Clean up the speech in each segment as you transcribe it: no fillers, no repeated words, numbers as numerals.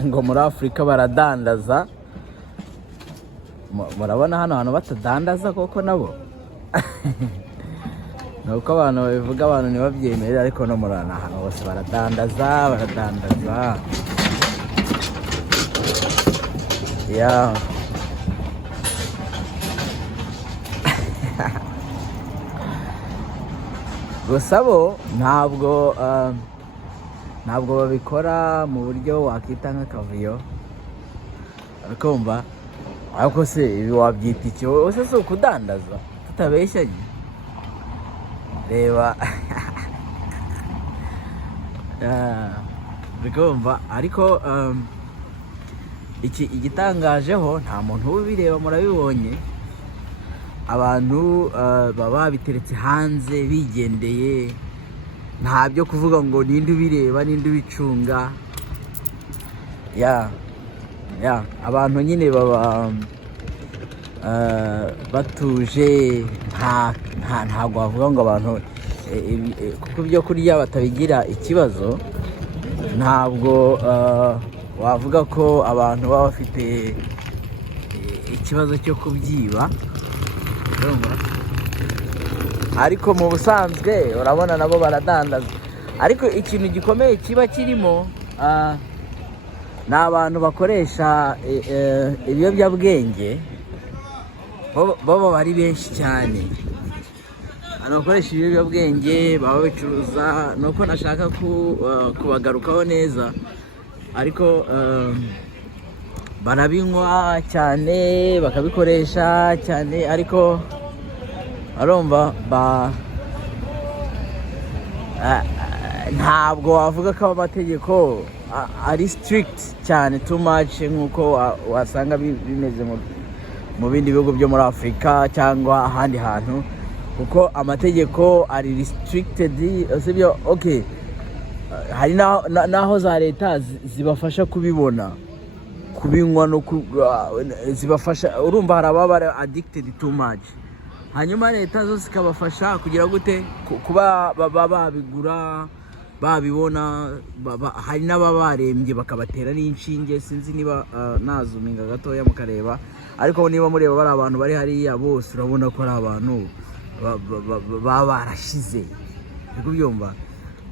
ngo muri Afrika baradandaza. Murabona hano hantu batadandaza koko nabo. Nuko abantu babivuga, abantu ntibabyemerera, ariko no muri hano hose baradandaza. Ya gusa bo ntabwo babikora mu buryo wakita nk'akavuyo, urakumva. Ariko se ibi wabyita iki? Ese si ukudandaza tutabeshyanye? Reba urakumva. Ariko igitangajeho nta muntu ubireba, murabibonye. Abantu baba biteretse hanze bigendeye, nta byo kuvuga ngo ninde ubireba ninde ubicunga. Abantu nyine baba batuje, ntabwo wavuga ngo abantu kuko ibyo kurya batabigira ikibazo. Ntabwo wavuga ko abantu baba bafite ikibazo cyo kubyiba, ariko mu busanzwe urabona nabo baradandaza. Ariko ikintu gikomeye kiba kirimo ni abantu bakoresha ibiyobyabwenge, baba bari benshi cyane. Abantu bakoresha ibiyobyabwenge baba bicuruza, nuko nashaka kubagarukaho neza. Ariko barabinywa cyane, bakabikoresha cyane, ariko arumva ntabwo wavuga ko amategeko ari strict cyane, too much, nk'uko wasanga bimeze mu bindi bihugu byo muri Afrika cyangwa ahandi hantu, kuko amategeko ari restricted, sibyo? Okay, hari naho za leta zibafasha kubibona, kubinywa no zibafasha. Urumva hari ababa addicted too much, hanyuma leta zo zikabafasha kugira gute kuba babigura, babibona. Hari n'ababarembye bakabatera n'inshinge. Sinzi niba nazuminga gatoya mukareba, ariko niba mureba bari abantu bari hariya bose urabona ko ari abantu baba barashize, uri kubyumva.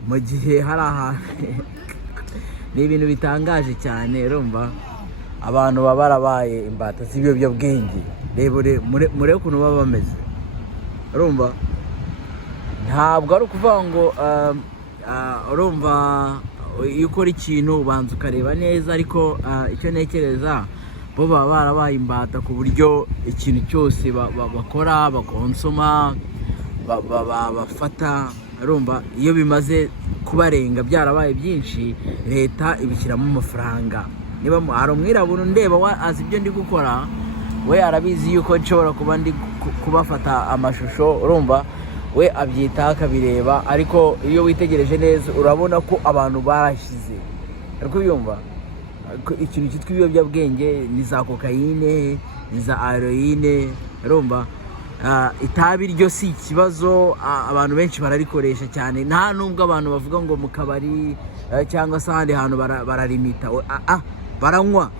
Mu gihe hari ahantu ni ibintu bitangaje cyane, urumva. Abantu baba barabaye imbata z'ibiyobyabwenge. Murebe ukuntu baba bameze, urumva. Ntabwo ari ukuvuga ngo urumva iyo ukora ikintu ubanza ukareba neza, ariko icyo ntekereza bo baba barabaye imbata ku buryo ikintu cyose bakora, bakonsoma, bafata, urumva. Iyo bimaze kubarenga byarabaye byinshi, leta ibishyiramo amafaranga. Niba hari umwirabura ndeba azi ibyo ndi gukora, we arabizi yuko nshobora kuba ndi kubafata amashusho, urumva. We abyita akabireba, ariko iyo witegereje neza urabona ko abantu barashize, ariko byumva. Ikintu cyitwa ibiyobyabwenge ni za kokayine, ni za heroine, urumva. Itabi ryo si ikibazo, abantu benshi bararikoresha cyane. Nta nubwo abantu bavuga ngo mu kabari cyangwa se ahandi hantu bararimita, baranywa.